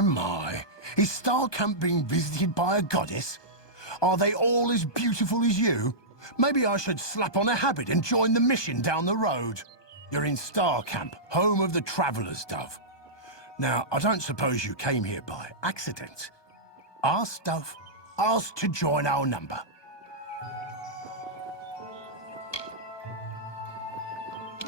My. Is Star Camp being visited by a goddess? Are they all as beautiful as you? Maybe I should slap on a habit and join the mission down the road. You're in Star Camp, home of the Traveller's Dove. Now, I don't suppose you came here by accident. Ask Dove. Ask to join our number.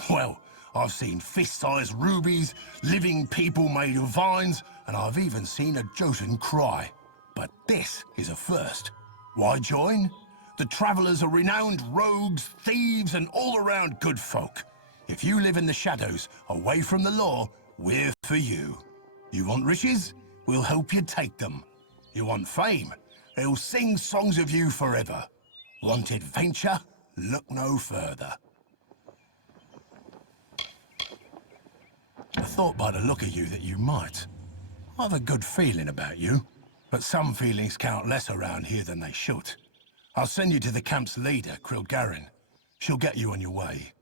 Well, I've seen fist-sized rubies, living people made of vines, and I've even seen a Jotun cry. But this is a first. Why join? The Travellers are renowned rogues, thieves, and all-around good folk. If you live in the shadows, away from the law, we're for you. You want riches? We'll help you take them. You want fame? They'll sing songs of you forever. Want adventure? Look no further. I thought by the look of you that you might. I have a good feeling about you, but some feelings count less around here than they should. I'll send you to the camp's leader, Krilgarin. She'll get you on your way.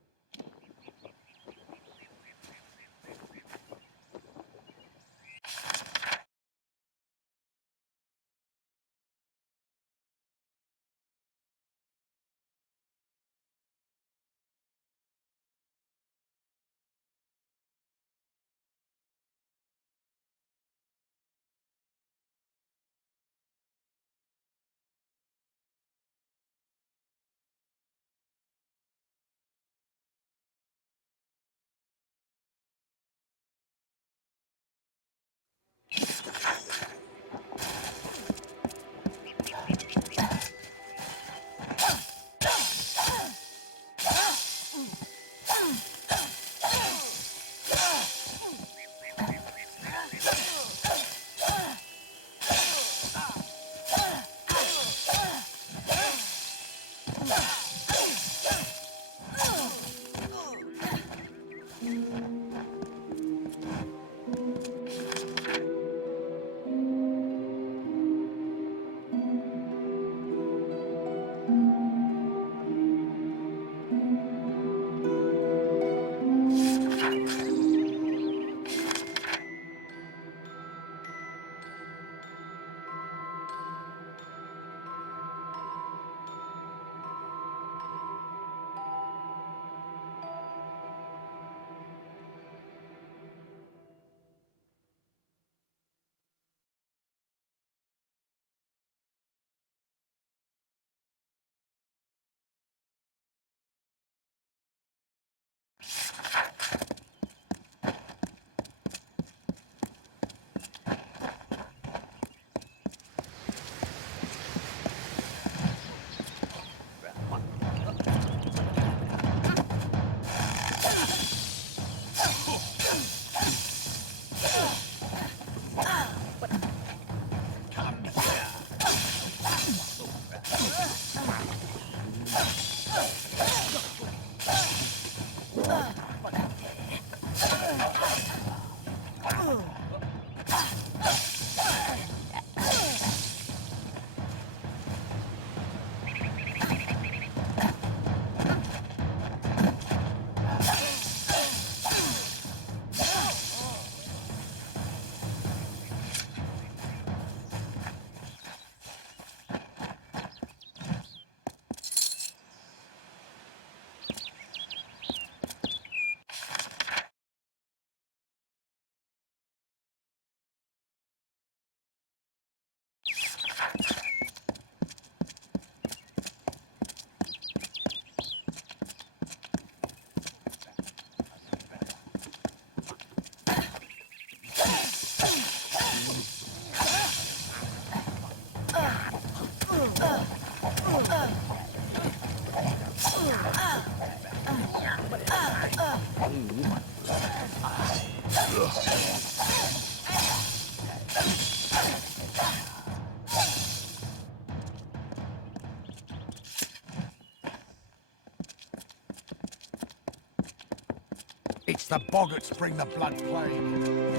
It's the boggarts bring the blood plague.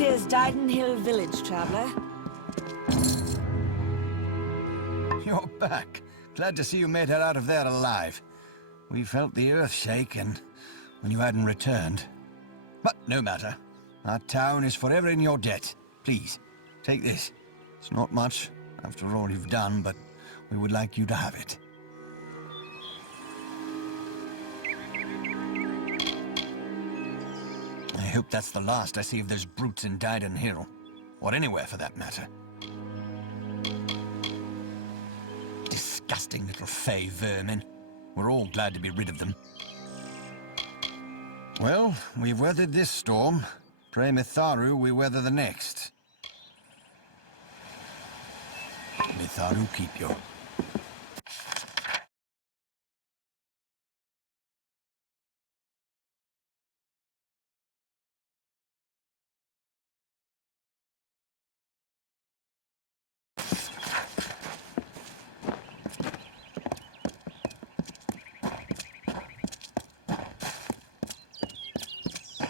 here's Dyden Hill Village, traveler. You're back. Glad to see you made her out of there alive. We felt the earth shake when you hadn't returned. But no matter. Our town is forever in your debt. Please, take this. It's not much, after all you've done, but we would like you to have it. I hope that's the last I see of those brutes in Dyden Hill. Or anywhere, for that matter. Disgusting little fey vermin. We're all glad to be rid of them. Well, we've weathered this storm. Pray Mitharu we weather the next. Mitharu keep you.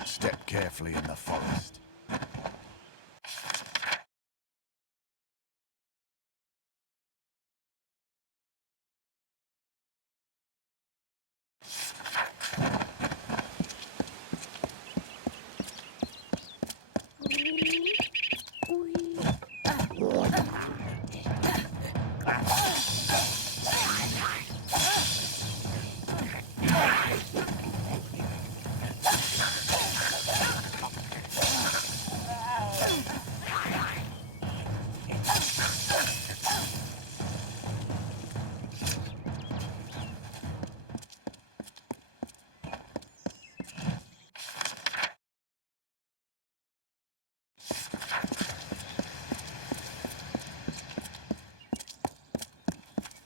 Step carefully in the forest.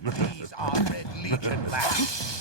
These are Red Legion lads.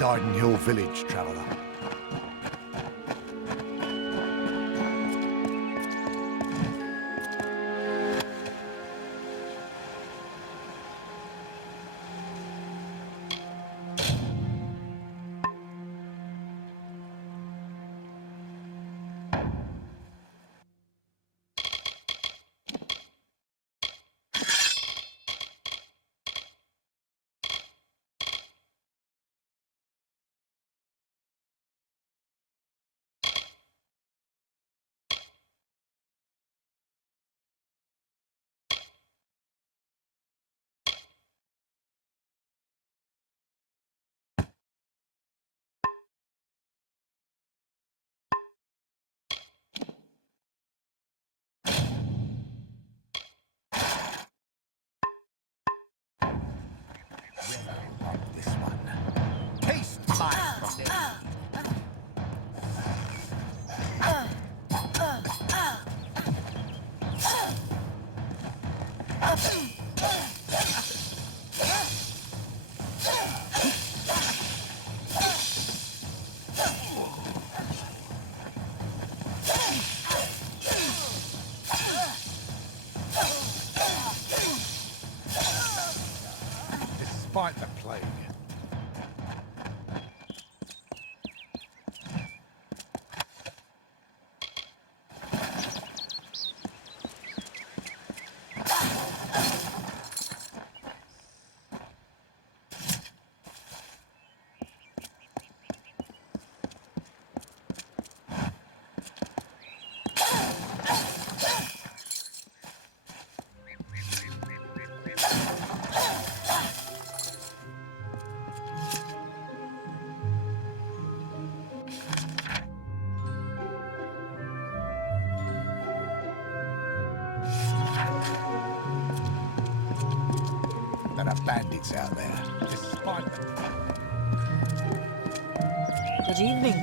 Dyden Hill village, traveller. This one. Taste my despite the plague. There are bandits out there, despite them. Good evening.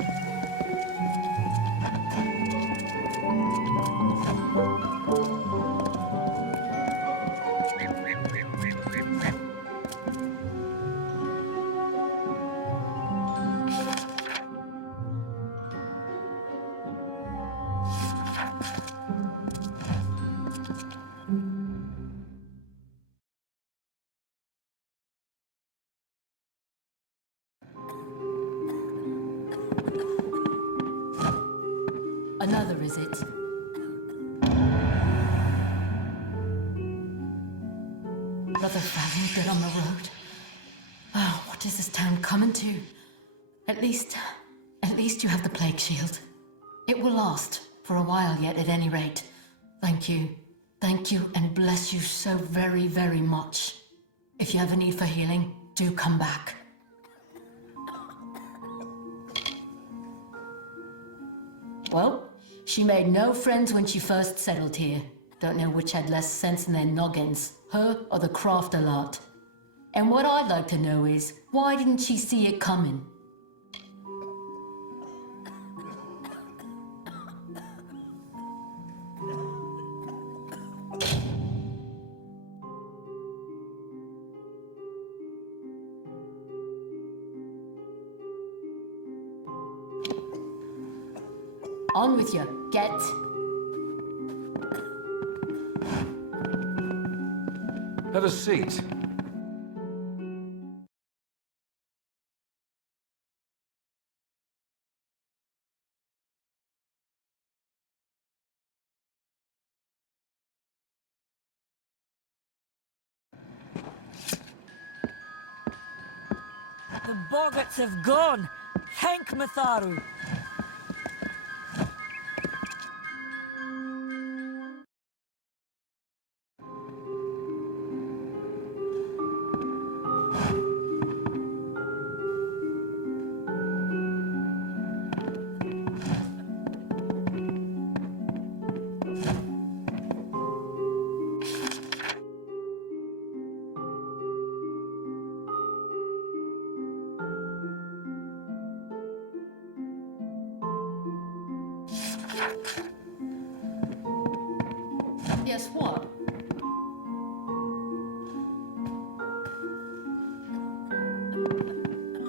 Another, is it? Another family bit on the road. Oh, what is this town coming to? At least you have the plague shield. It will last, for a while yet at any rate. Thank you, and bless you so very, very much. If you have a need for healing, do come back. Well, she made no friends when she first settled here. Don't know which had less sense in their noggins, her or the crafter lot. And what I'd like to know is, why didn't she see it coming? On with you, get. Have a seat. The boggarts have gone. Thank Matharu.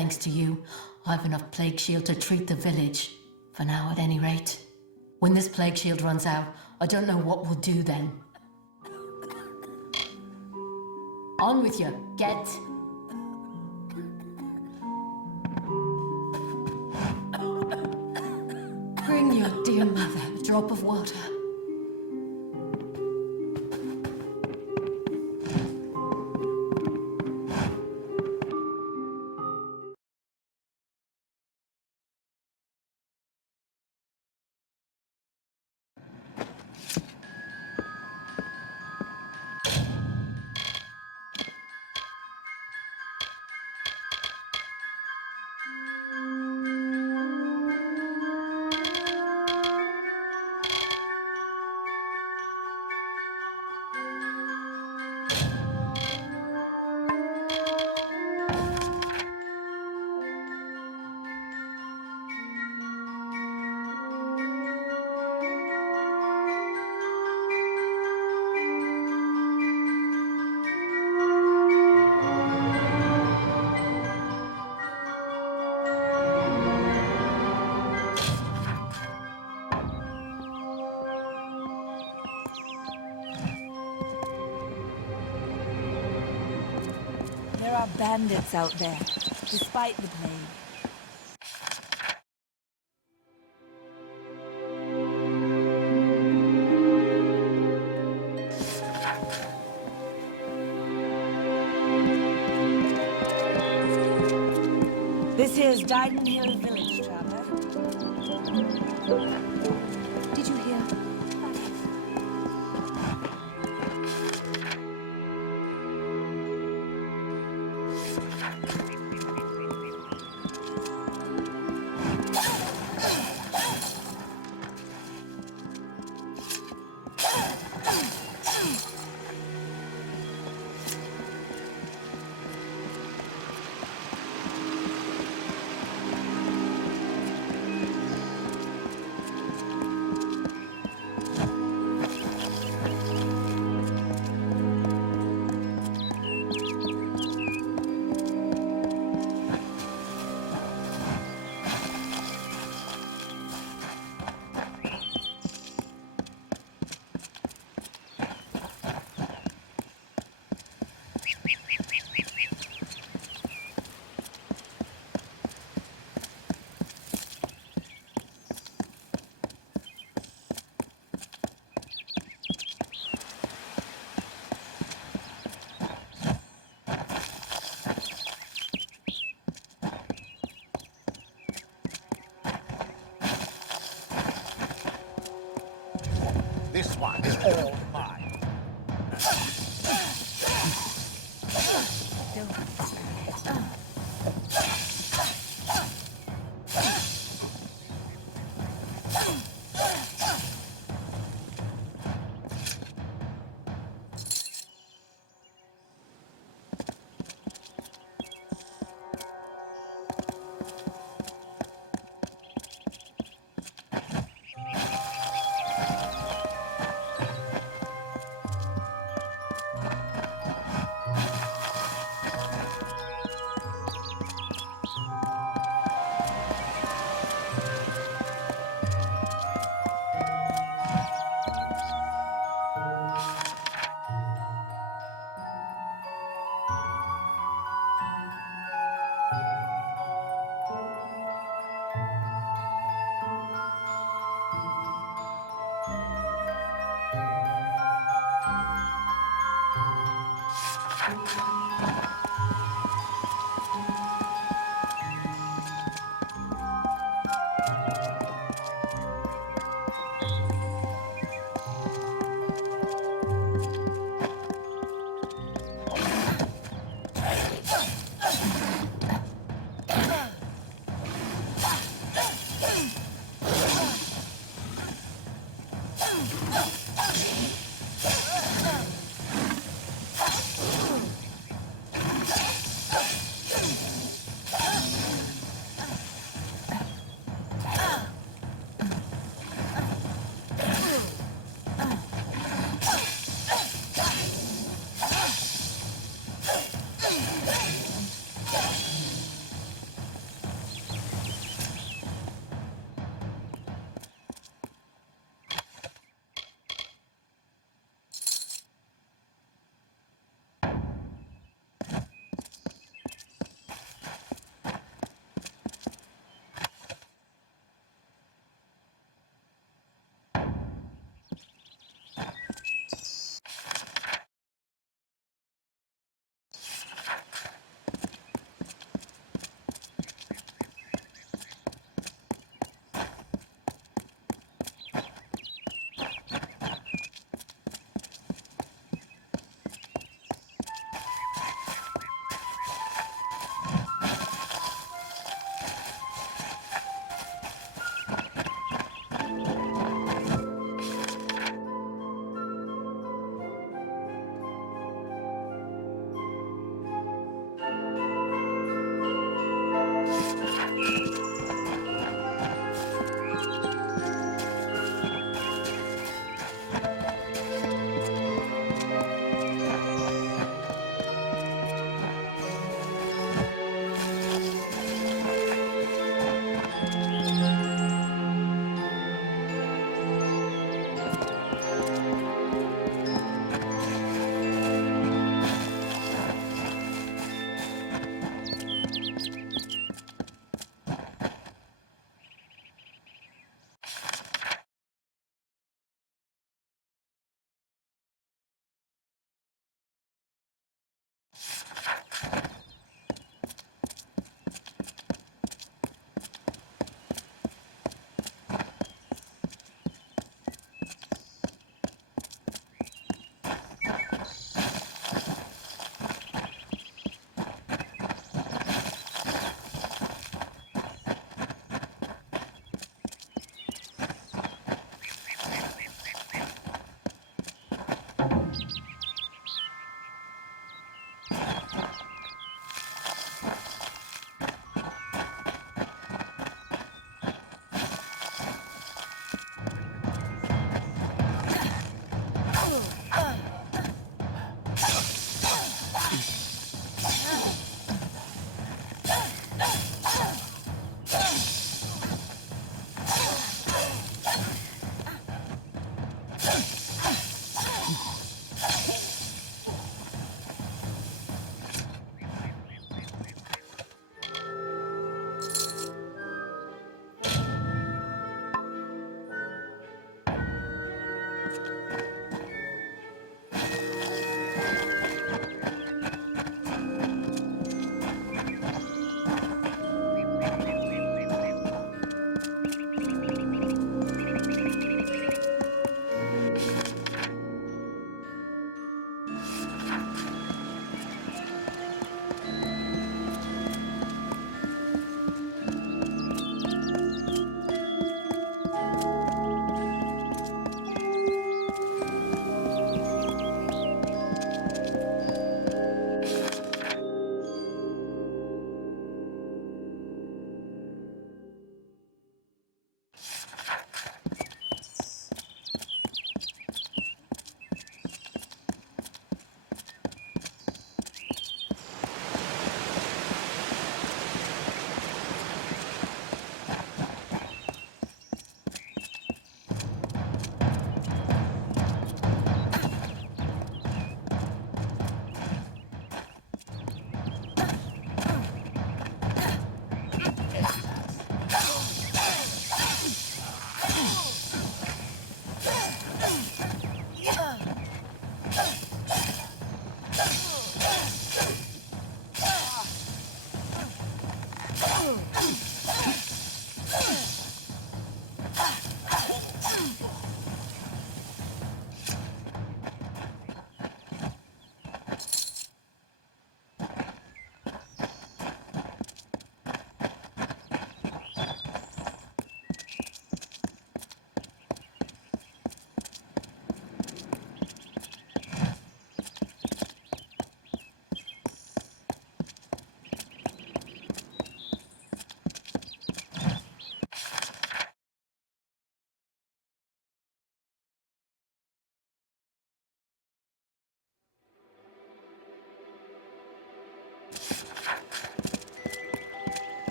thanks to you, I've enough plague shield to treat the village. For now, at any rate. When this plague shield runs out, I don't know what we'll do then. On with you, get. Bring your dear mother a drop of water. There are bandits out there, despite the plague. This here's Diamond Hill Village, traveler. Did you hear? This one is all mine.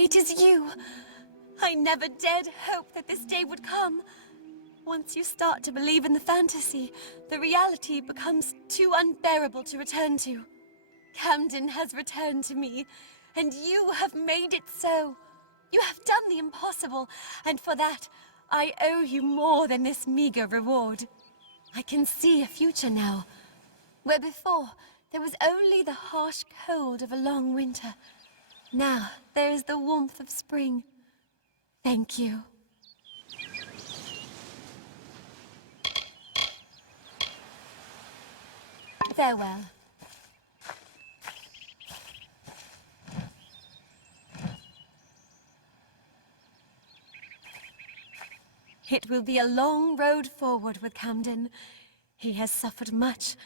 It is you! I never dared hope that this day would come. Once you start to believe in the fantasy, the reality becomes too unbearable to return to. Camden has returned to me, and you have made it so. You have done the impossible, and for that, I owe you more than this meager reward. I can see a future now, where before there was only the harsh cold of a long winter. Now there is the warmth of spring. Thank you. Farewell. It will be a long road forward with Camden. He has suffered much,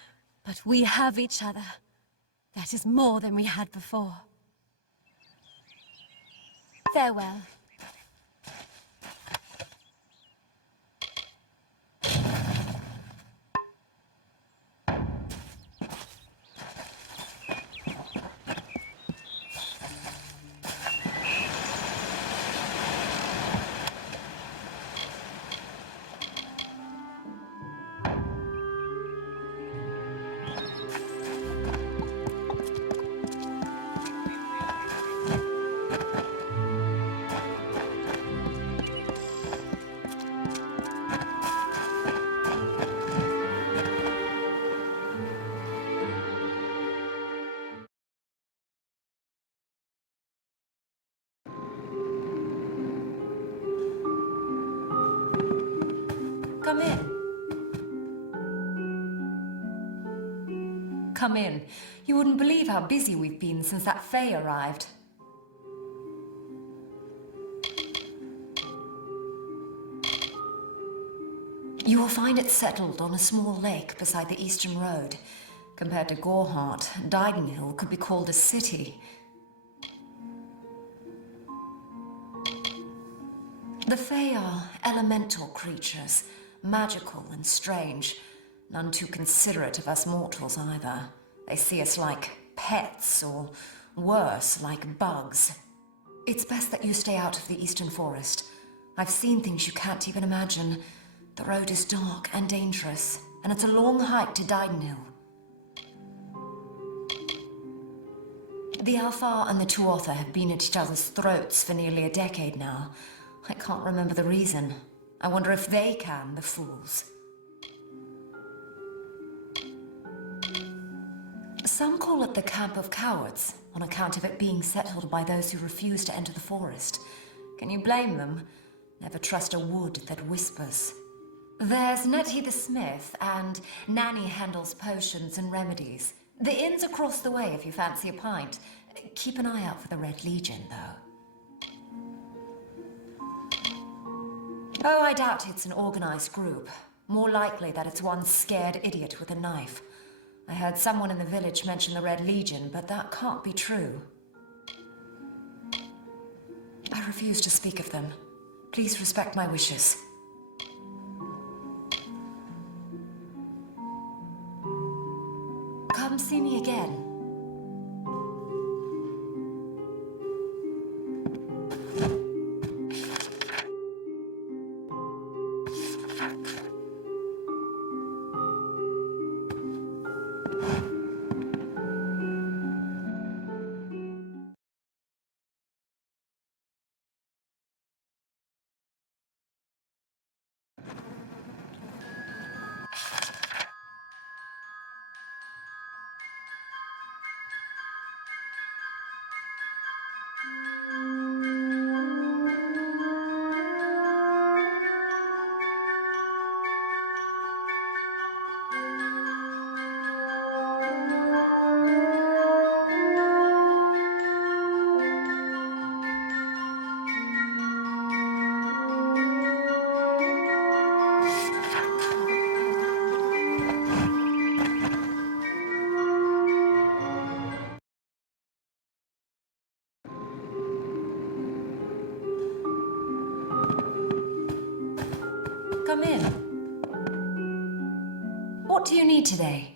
but we have each other. That is more than we had before. Farewell. Come in. Come in. You wouldn't believe how busy we've been since that Fae arrived. You will find it settled on a small lake beside the Eastern Road. Compared to Gorehart, Didenhill could be called a city. The Fae are elemental creatures, magical and strange. None too considerate of us mortals either. They see us like pets, or worse, like bugs. It's best that you stay out of the Eastern Forest. I've seen things you can't even imagine. The road is dark and dangerous, and it's a long hike to Didenhill. The Alfar and the Tuatha have been at each other's throats for nearly a decade now. I can't remember the reason. I wonder if they can, the fools. Some call it the Camp of Cowards, on account of it being settled by those who refuse to enter the forest. Can you blame them? Never trust a wood that whispers. There's Nettie the Smith, and Nanny handles potions and remedies. The inn's across the way if you fancy a pint. Keep an eye out for the Red Legion, though. Oh, I doubt it's an organized group. More likely that it's one scared idiot with a knife. I heard someone in the village mention the Red Legion, but that can't be true. I refuse to speak of them. Please respect my wishes. Come see me again. Come in. What do you need today?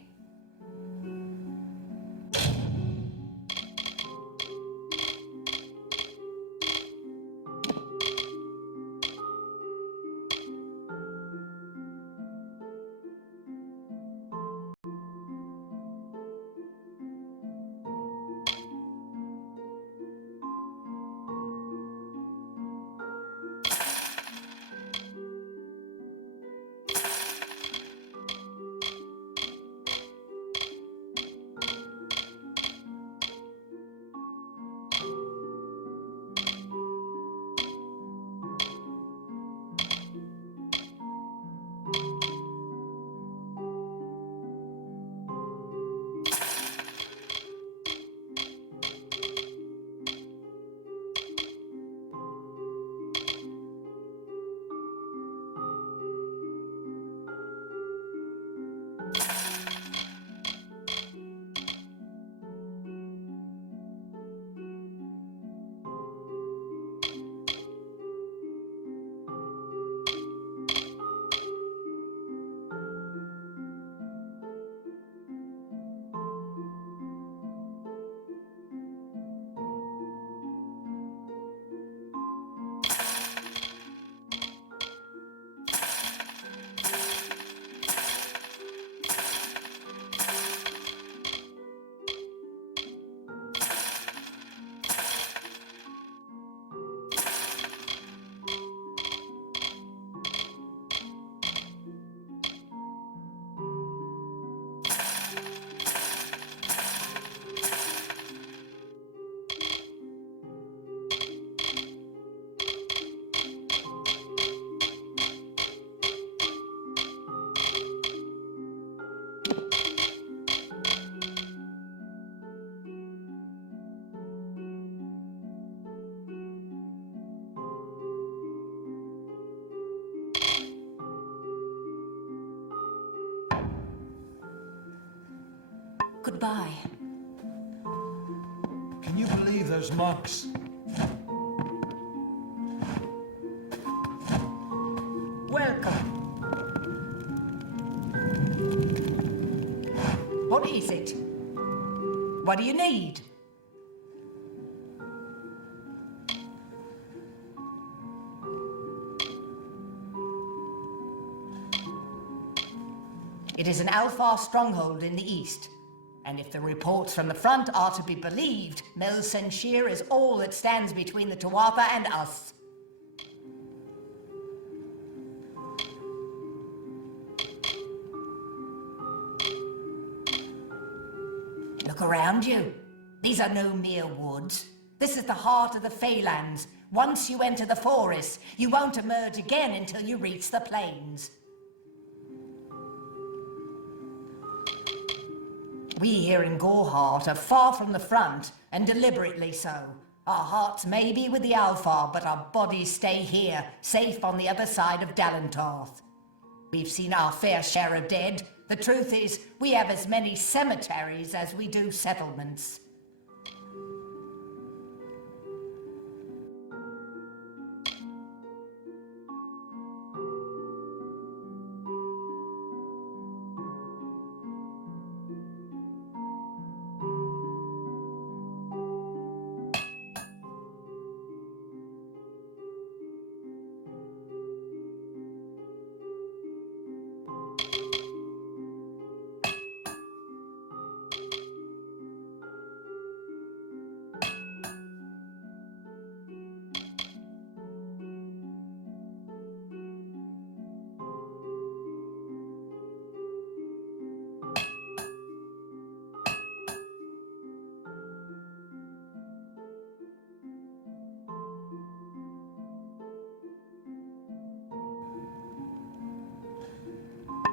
Goodbye. Can you believe those monks? Welcome. What is it? What do you need? It is an Alfar stronghold in the east. And if the reports from the front are to be believed, Mel Senshir is all that stands between the Tuatha and us. Look around you. These are no mere woods. This is the heart of the Feylands. Once you enter the forest, you won't emerge again until you reach the plains. We here in Gorehart are far from the front, and deliberately so. Our hearts may be with the Alfar, but our bodies stay here, safe on the other side of Dalentarth. We've seen our fair share of dead. The truth is, we have as many cemeteries as we do settlements.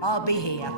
I'll be here.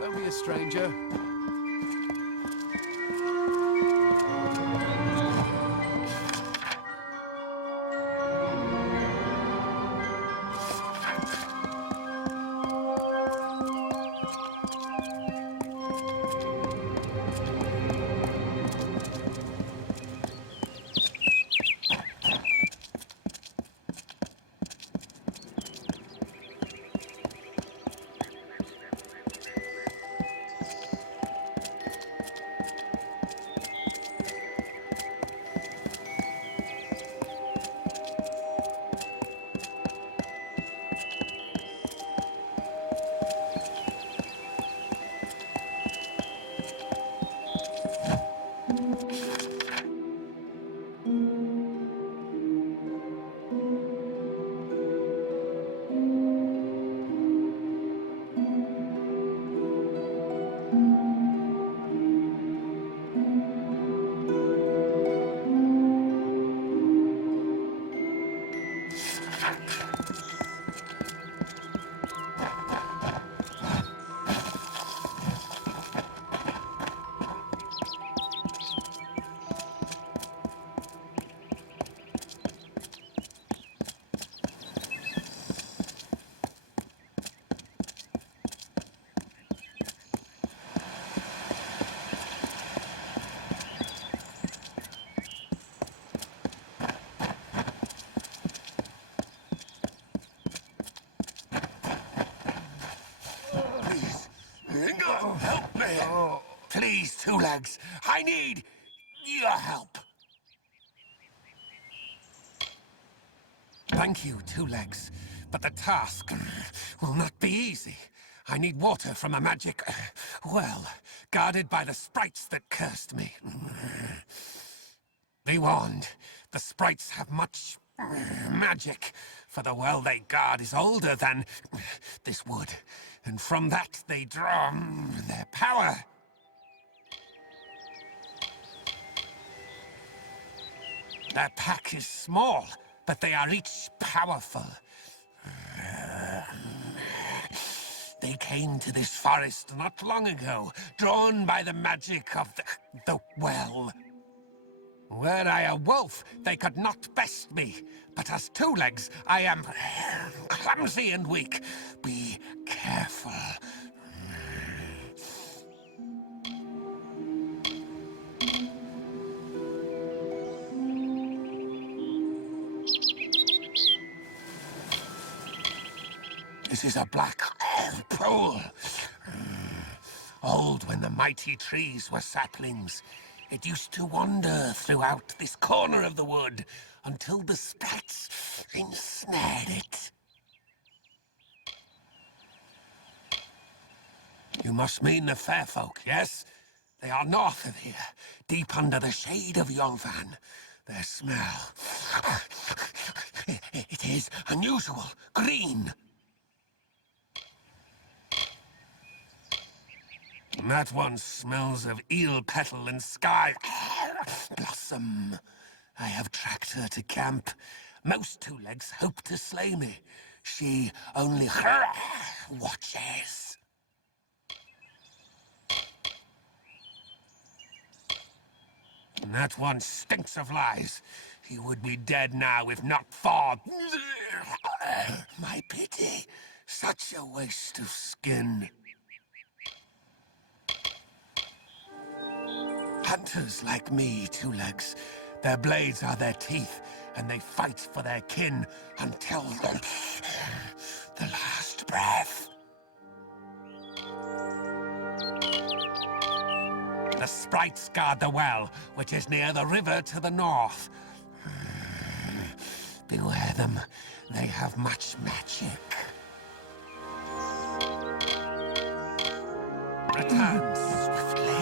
Don't be a stranger. Help me! Please, Two Legs, I need your help. Thank you, Two Legs, but the task will not be easy. I need water from a magic well, guarded by the sprites that cursed me. Be warned, the sprites have much magic, for the well they guard is older than this wood, and from that they draw their power. Their pack is small, but they are each powerful. They came to this forest not long ago, drawn by the magic of the well. Were I a wolf, they could not best me, but as Two Legs, I am clumsy and weak. Be careful. This is a black pool. Old when the mighty trees were saplings. It used to wander throughout this corner of the wood until the sprites ensnared it. You must mean the fair folk, yes? They are north of here, deep under the shade of Yolvan. Their smell... it is unusual, green. That one smells of eel petal and sky blossom. I have tracked her to camp. Most Two Legs hope to slay me. She only watches. That one stinks of lies. He would be dead now if not for... My pity. Such a waste of skin. Hunters like me, Two Legs. Their blades are their teeth, and they fight for their kin until the last breath. The sprites guard the well, which is near the river to the north. Beware them. They have much magic. Return swiftly.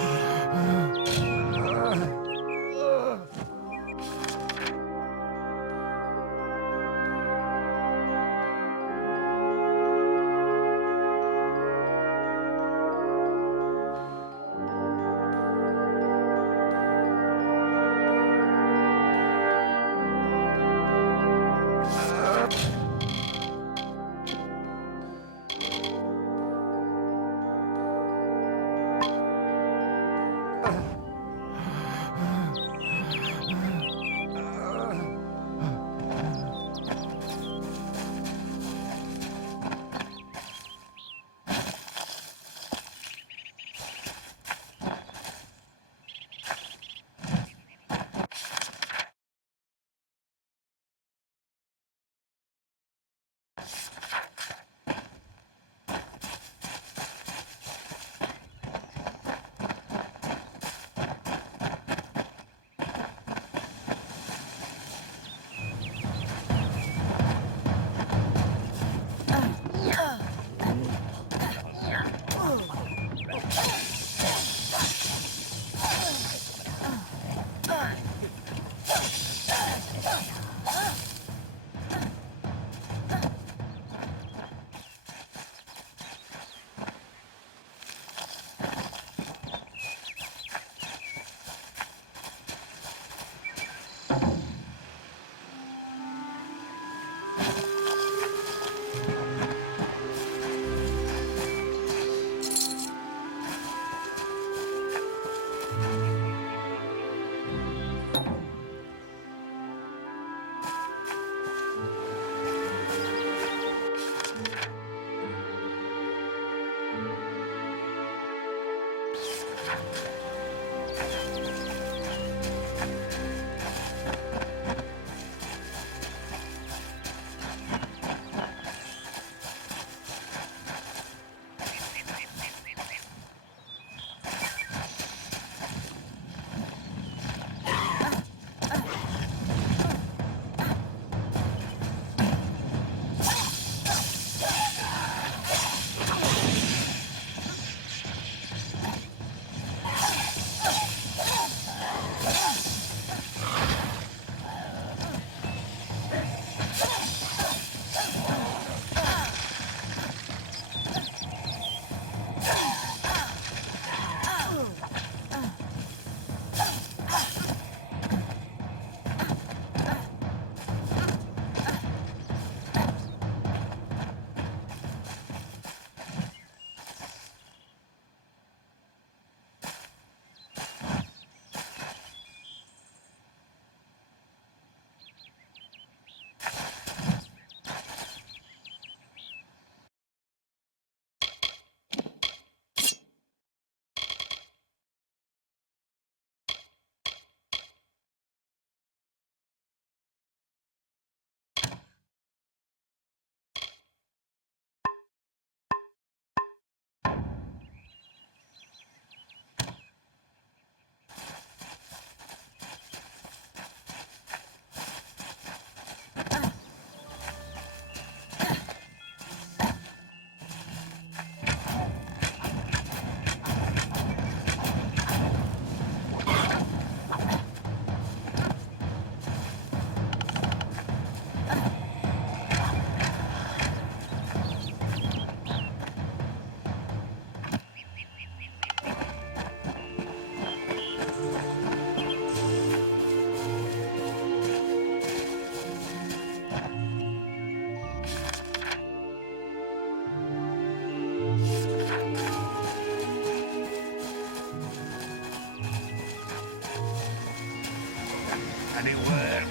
Any word?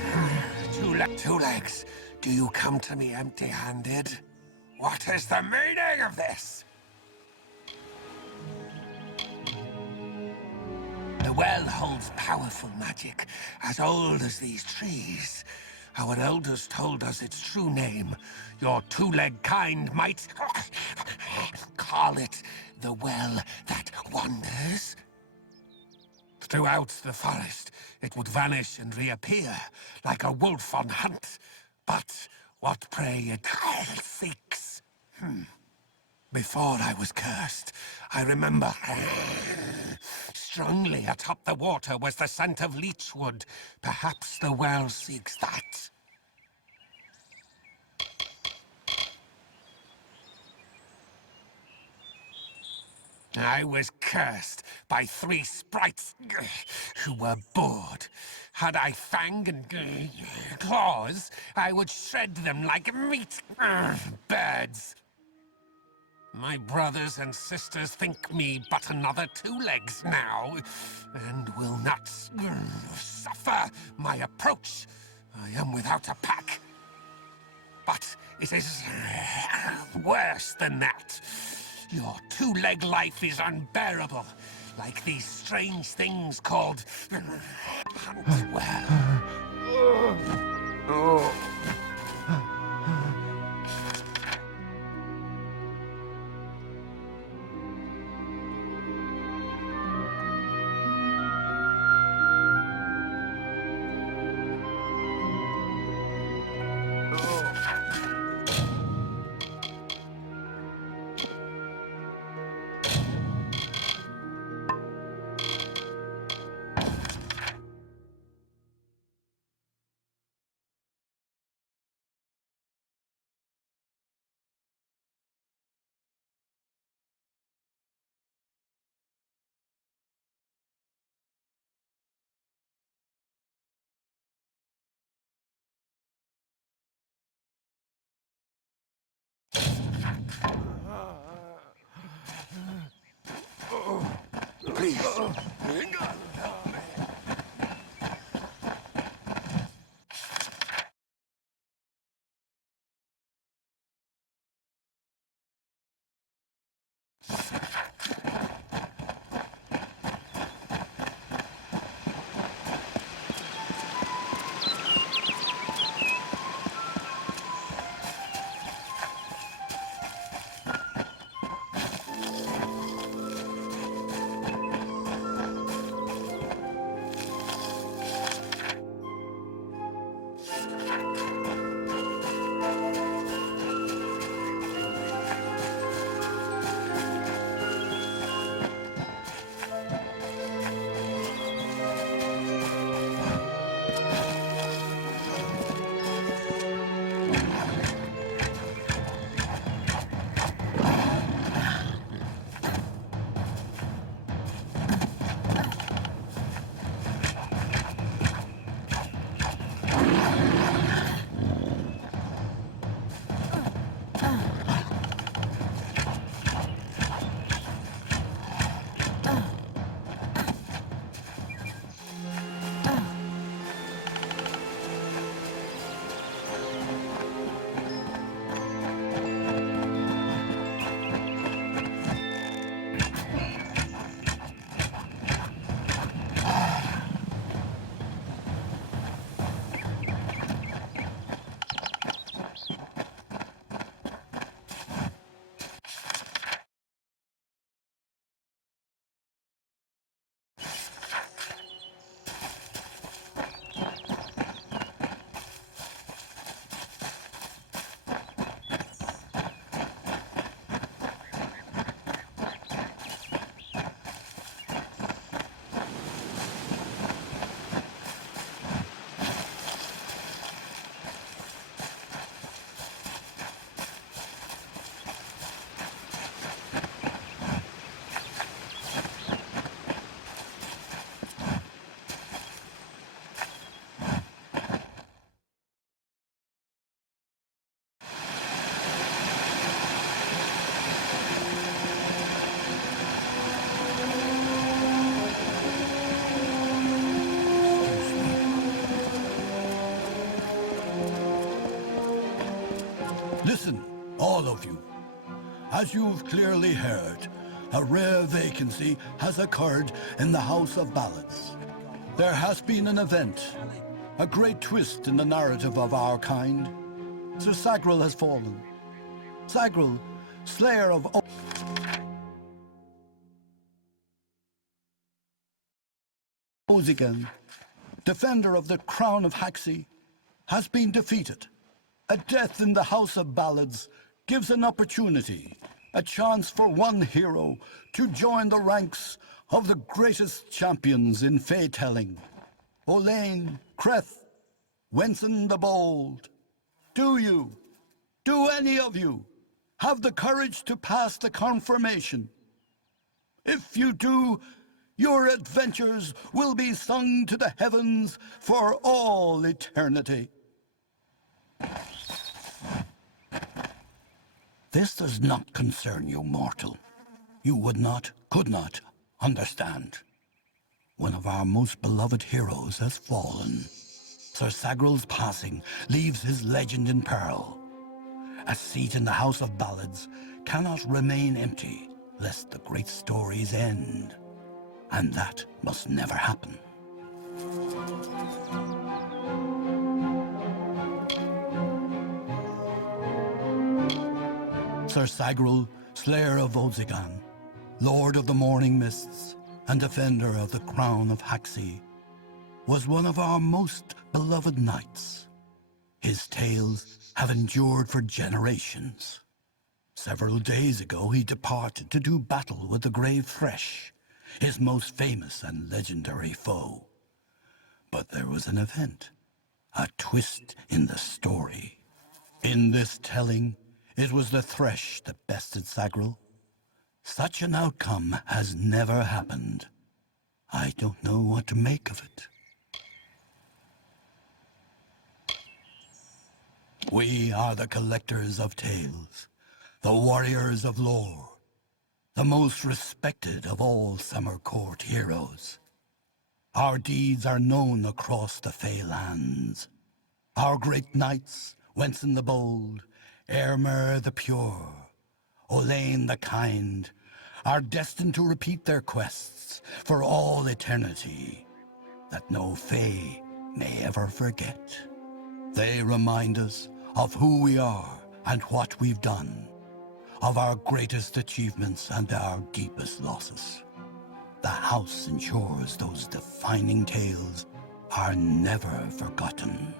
Two legs, do you come to me empty-handed? What is the meaning of this? The well holds powerful magic, as old as these trees. Our elders told us its true name. Your two-legged kind might call it the well that wanders. Throughout the forest, it would vanish and reappear, like a wolf on hunt. But what prey it seeks? Before I was cursed, I remember strongly atop the water was the scent of leechwood. Perhaps the well seeks that. I was cursed by 3 sprites who were bored. Had I fang and claws, I would shred them like meat. Birds. My brothers and sisters think me but another 2 legs now, and will not suffer my approach. I am without a pack. But it is worse than that. Your 2-leg life is unbearable, like these strange things called Huntwell. Please. all of you. As you've clearly heard, a rare vacancy has occurred in the House of Ballads. There has been an event, a great twist in the narrative of our kind. Sir Sagril has fallen. Sagril, slayer of Ozigan, defender of the crown of Haxi, has been defeated. A death in the House of Ballads gives an opportunity, a chance for one hero to join the ranks of the greatest champions in fey-telling. Olain, Creth, Wenson the Bold. Do any of you, have the courage to pass the confirmation? If you do, your adventures will be sung to the heavens for all eternity. This does not concern you, mortal. You would not, could not, understand. One of our most beloved heroes has fallen. Sir Sagril's passing leaves his legend in peril. A seat in the House of Ballads cannot remain empty, lest the great stories end. And that must never happen. Sir Sagril, slayer of Ozigan, lord of the morning mists, and defender of the crown of Haxi, was one of our most beloved knights. His tales have endured for generations. Several days ago he departed to do battle with the Grave Thresh, his most famous and legendary foe. But there was an event, a twist in the story. In this telling, it was the Thresh that bested Sagril. Such an outcome has never happened. I don't know what to make of it. We are the collectors of tales, the warriors of lore, the most respected of all Summer Court heroes. Our deeds are known across the Fey lands. Our great knights, Wenson the Bold, Eomer the Pure, Olain the Kind, are destined to repeat their quests for all eternity, that no Fey may ever forget. They remind us of who we are and what we've done, of our greatest achievements and our deepest losses. The house ensures those defining tales are never forgotten.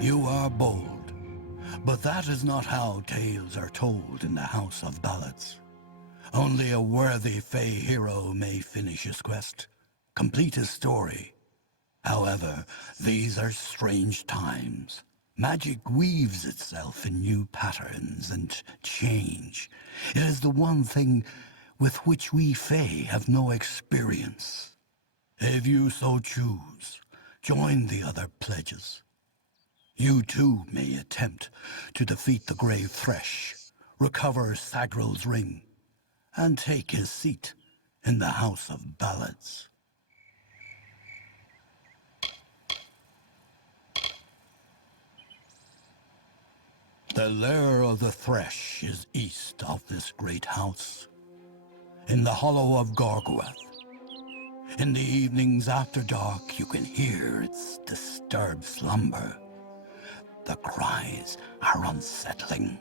You are bold, but that is not how tales are told in the House of Ballads. Only a worthy Fey hero may finish his quest, complete his story. However, these are strange times. Magic weaves itself in new patterns and change. It is the one thing with which we Fey have no experience. If you so choose, join the other pledges. You too may attempt to defeat the Grave Thresh, recover Sagril's ring, and take his seat in the House of Ballads. The lair of the Thresh is east of this great house, in the hollow of Gorgwath. In the evenings after dark, you can hear its disturbed slumber. The cries are unsettling.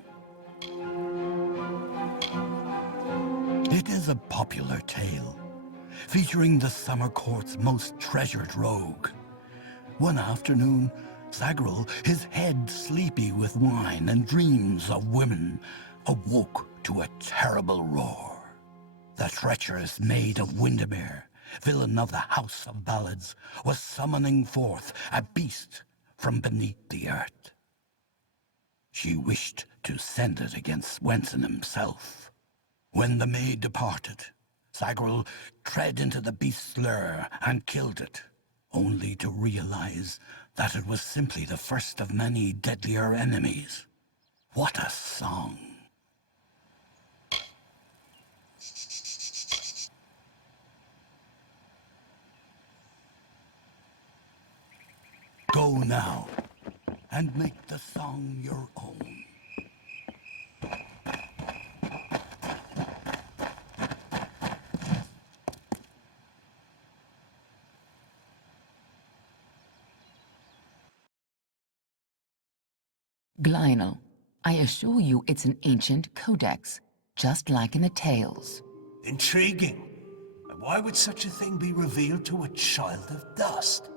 It is a popular tale, featuring the Summer Court's most treasured rogue. One afternoon, Sagril, his head sleepy with wine and dreams of women, awoke to a terrible roar. The treacherous Maid of Windermere, villain of the House of Ballads, was summoning forth a beast from beneath the earth. She wished to send it against Wenson himself. When the maid departed, Sagril tread into the beast's lair and killed it, only to realize that it was simply the first of many deadlier enemies. What a song! Go now, and make the song your own. Glynel, I assure you it's an ancient codex, just like in the tales. Intriguing. And why would such a thing be revealed to a child of dust?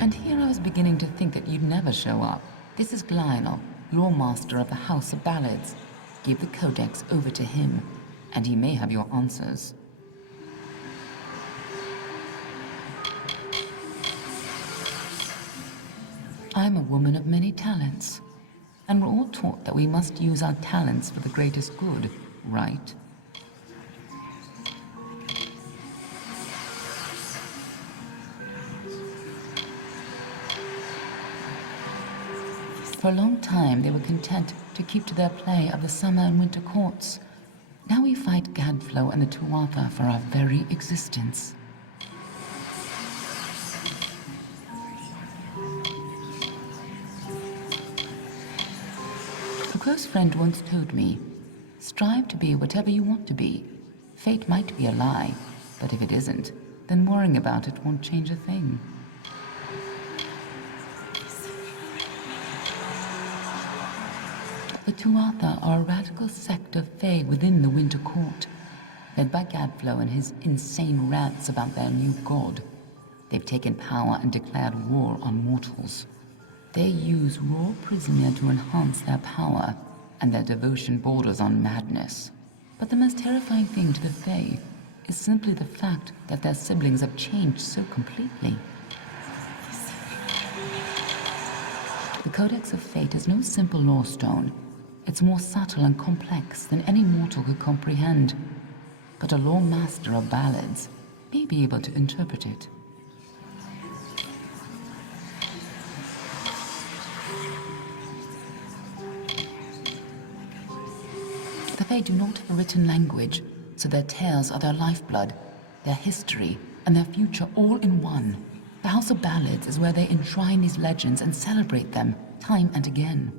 And here I was beginning to think that you'd never show up. This is Glynel, lore master of the House of Ballads. Give the codex over to him, and he may have your answers. I'm a woman of many talents, and we're all taught that we must use our talents for the greatest good, right? For a long time, they were content to keep to their play of the summer and winter courts. Now we fight Gadflow and the Tuatha for our very existence. A close friend once told me, strive to be whatever you want to be. Fate might be a lie, but if it isn't, then worrying about it won't change a thing. The Tuatha are a radical sect of Fae within the Winter Court, led by Gadflow and his insane rants about their new god. They've taken power and declared war on mortals. They use raw Prismia to enhance their power, and their devotion borders on madness. But the most terrifying thing to the Fae is simply the fact that their siblings have changed so completely. The Codex of Fate is no simple lore stone. It's more subtle and complex than any mortal could comprehend. But a lore master of ballads may be able to interpret it. The Fae do not have a written language, so their tales are their lifeblood, their history, and their future all in one. The House of Ballads is where they enshrine these legends and celebrate them time and again.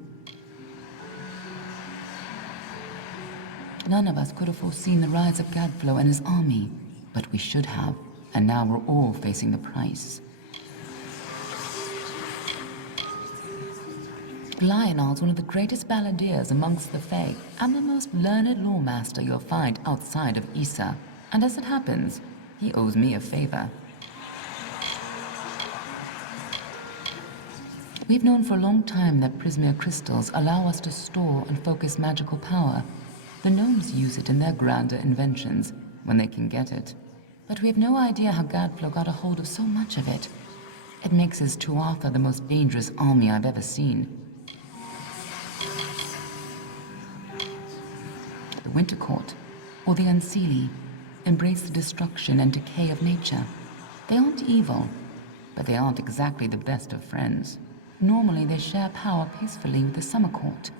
None of us could have foreseen the rise of Gadflow and his army, but we should have, and now we're all facing the price. Glynel's one of the greatest balladeers amongst the Fae, and the most learned lore master you'll find outside of Issa. And as it happens, he owes me a favor. We've known for a long time that Prismia crystals allow us to store and focus magical power. The gnomes use it in their grander inventions, when they can get it. But we have no idea how Gadflow got a hold of so much of it. It makes his Tuatha the most dangerous army I've ever seen. The Winter Court, or the Unseelie, embrace the destruction and decay of nature. They aren't evil, but they aren't exactly the best of friends. Normally they share power peacefully with the Summer Court.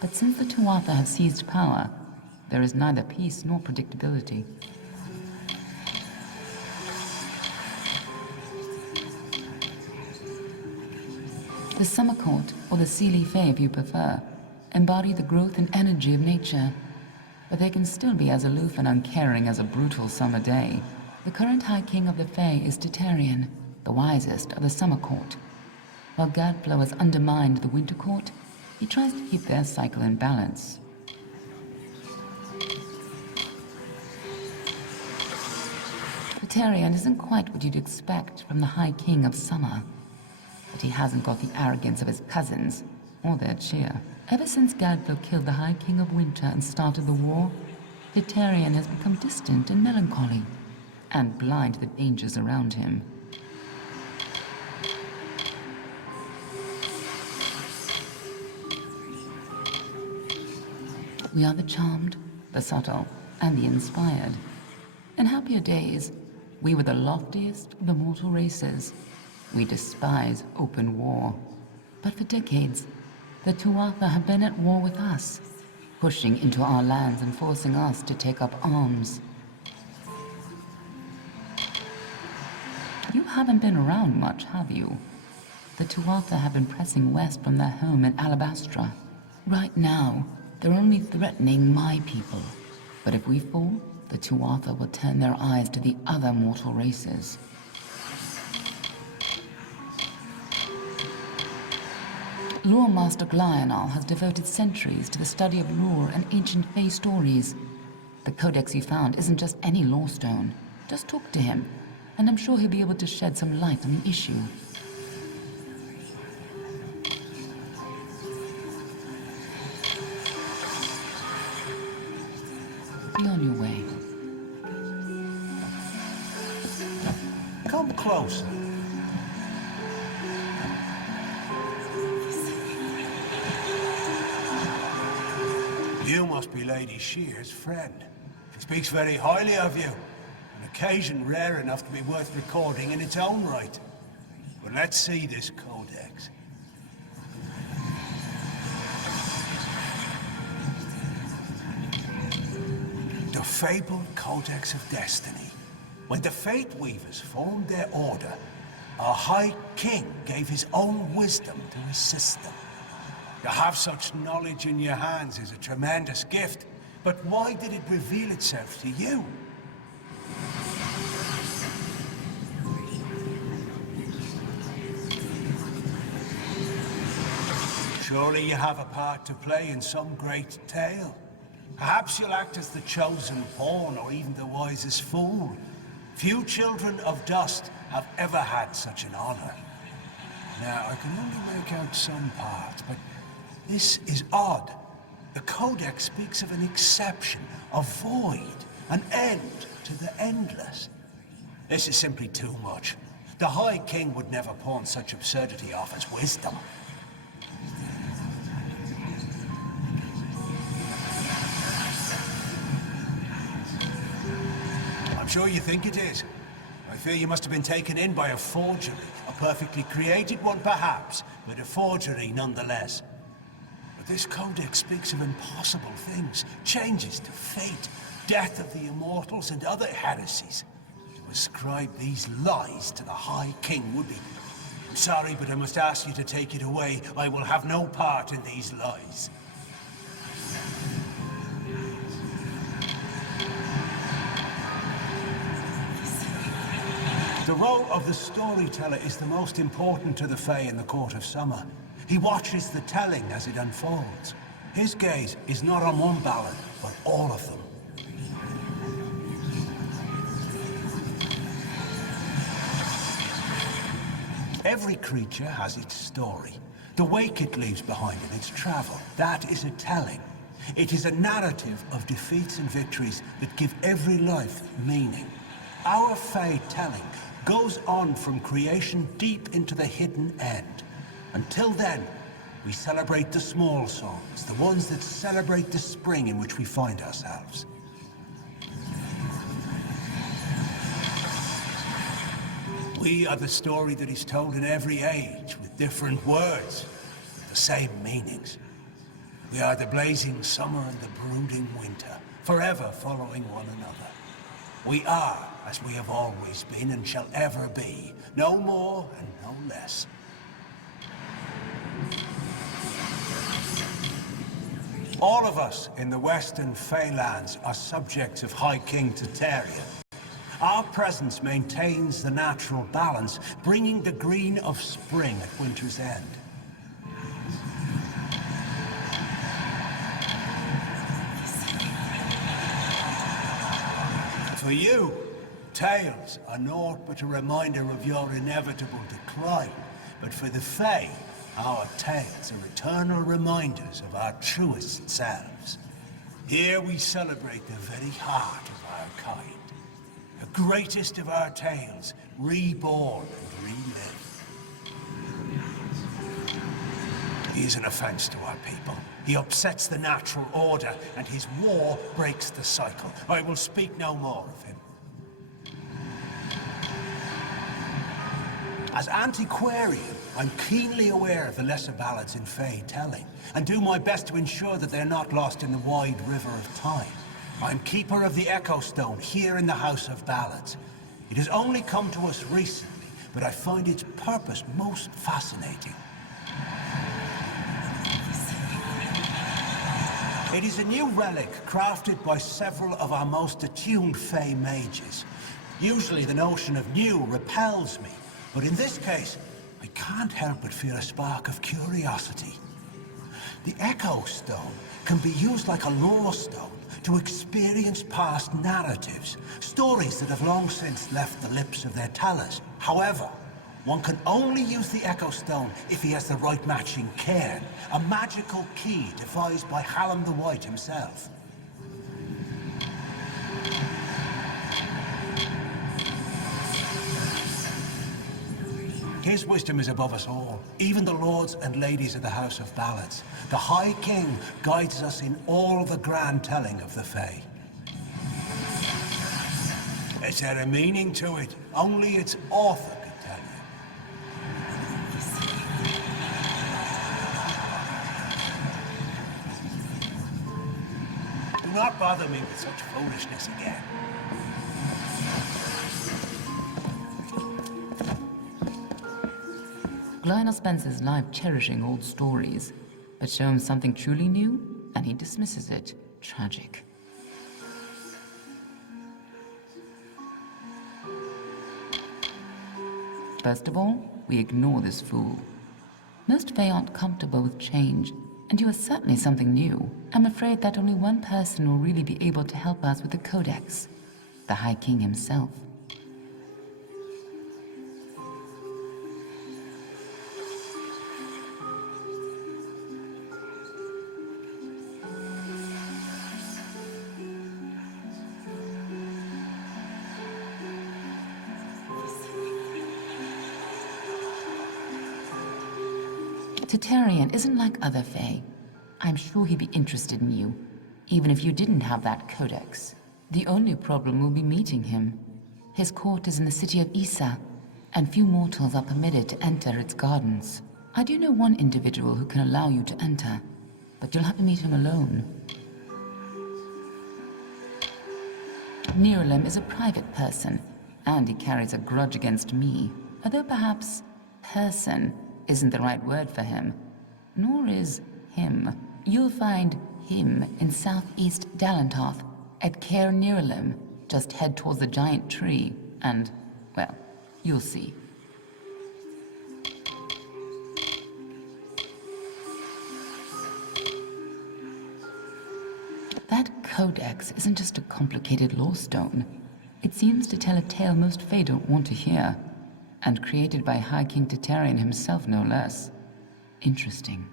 But since the Tuatha have seized power, there is neither peace nor predictability. The Summer Court, or the Seelie Fae if you prefer, embody the growth and energy of nature, but they can still be as aloof and uncaring as a brutal summer day. The current High King of the Fae is Titarian, the wisest of the Summer Court. While Gadflow has undermined the Winter Court, he tries to keep their cycle in balance. Valerian isn't quite what you'd expect from the High King of Summer, but he hasn't got the arrogance of his cousins, or their cheer. Ever since Gadflow killed the High King of Winter and started the war, Valerian has become distant and melancholy, and blind to the dangers around him. We are the charmed, the subtle, and the inspired. In happier days, we were the loftiest of the mortal races. We despise open war. But for decades, the Tuatha have been at war with us, pushing into our lands and forcing us to take up arms. You haven't been around much, have you? The Tuatha have been pressing west from their home in Alabastra. Right now, they're only threatening my people. But if we fall, the Tuatha will turn their eyes to the other mortal races. Lore Master Glional has devoted centuries to the study of lore and ancient Fae stories. The codex you found isn't just any lore stone. Just talk to him, and I'm sure he'll be able to shed some light on the issue. Be on your way. Come closer. You must be Lady Shear's friend. She speaks very highly of you. An occasion rare enough to be worth recording in its own right. But let's see this codex. The fabled Codex of Destiny. When the Fate Weavers formed their order, our High King gave his own wisdom to assist them. To have such knowledge in your hands is a tremendous gift, but why did it reveal itself to you? Surely you have a part to play in some great tale. Perhaps you'll act as the chosen pawn, or even the wisest fool. Few children of dust have ever had such an honor. Now, I can only make out some parts, but this is odd. The Codex speaks of an exception, a void, an end to the endless. This is simply too much. The High King would never pawn such absurdity off as wisdom. I'm sure you think it is. I fear you must have been taken in by a forgery. A perfectly created one, perhaps, but a forgery nonetheless. But this codex speaks of impossible things, changes to fate, death of the immortals, and other heresies. To ascribe these lies to the High King would be... I'm sorry, but I must ask you to take it away. I will have no part in these lies. The role of the storyteller is the most important to the Fae in the Court of Summer. He watches the telling as it unfolds. His gaze is not on one ballad, but all of them. Every creature has its story. The wake it leaves behind in its travel. That is a telling. It is a narrative of defeats and victories that give every life meaning. Our Fae telling goes on from creation deep into the hidden end. Until then, we celebrate the small songs, the ones that celebrate the spring in which we find ourselves. We are the story that is told in every age, with different words, but the same meanings. We are the blazing summer and the brooding winter, forever following one another. We are as we have always been and shall ever be, no more and no less. All of us in the Western Feylands are subjects of High King Tartarian. Our presence maintains the natural balance, bringing the green of spring at winter's end. For you, tales are naught but a reminder of your inevitable decline. But for the Fae, our tales are eternal reminders of our truest selves. Here we celebrate the very heart of our kind. The greatest of our tales, reborn and relived. He is an offense to our people. He upsets the natural order, and his war breaks the cycle. I will speak no more of him. As antiquarian, I'm keenly aware of the lesser ballads in Fae telling, and do my best to ensure that they're not lost in the wide river of time. I'm keeper of the Echo Stone here in the House of Ballads. It has only come to us recently, but I find its purpose most fascinating. It is a new relic crafted by several of our most attuned Fae mages. Usually the notion of new repels me, but in this case, I can't help but feel a spark of curiosity. The Echo Stone can be used like a lore stone to experience past narratives, stories that have long since left the lips of their tellers. However, one can only use the Echo Stone if he has the right matching cairn, a magical key devised by Hallam the White himself. His wisdom is above us all, even the lords and ladies of the House of Ballads. The High King guides us in all the grand telling of the Fae. Is there a meaning to it? Only its author could tell you. Do not bother me with such foolishness again. Glyner spends his life cherishing old stories, but show him something truly new, and he dismisses it. Tragic. First of all, we ignore this fool. Most Fae aren't comfortable with change, and you are certainly something new. I'm afraid that only one person will really be able to help us with the Codex, the High King himself. Tatarian isn't like other Fae. I'm sure he'd be interested in you, even if you didn't have that codex. The only problem will be meeting him. His court is in the city of Isa, and few mortals are permitted to enter its gardens. I do know one individual who can allow you to enter, but you'll have to meet him alone. Nirelem is a private person, and he carries a grudge against me, although perhaps person isn't the right word for him, nor is him. You'll find him in southeast Dalentarth, at Caer Nirelem. Just head towards the giant tree, and, well, you'll see. That codex isn't just a complicated lore stone. It seems to tell a tale most Fae don't want to hear. And created by High King Tatarian himself, no less. Interesting.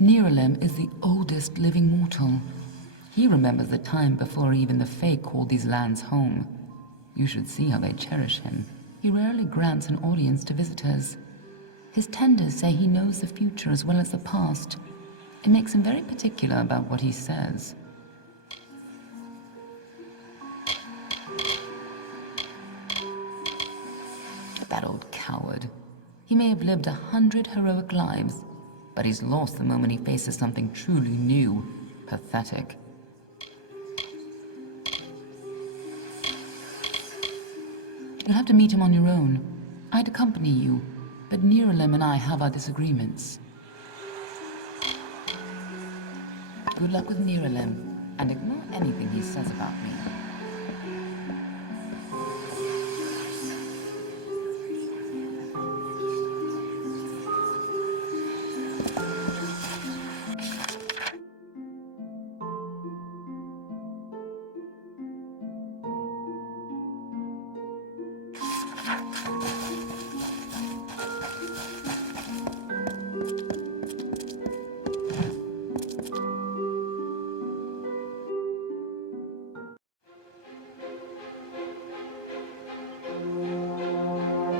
Nirelem is the oldest living mortal. He remembers the time before even the Fae called these lands home. You should see how they cherish him. He rarely grants an audience to visitors. His tenders say he knows the future as well as the past. It makes him very particular about what he says. That old coward. He may have lived 100 heroic lives, but he's lost the moment he faces something truly new. Pathetic. You'll have to meet him on your own. I'd accompany you, but Nirelem and I have our disagreements. Good luck with Niralim, and ignore anything he says about me.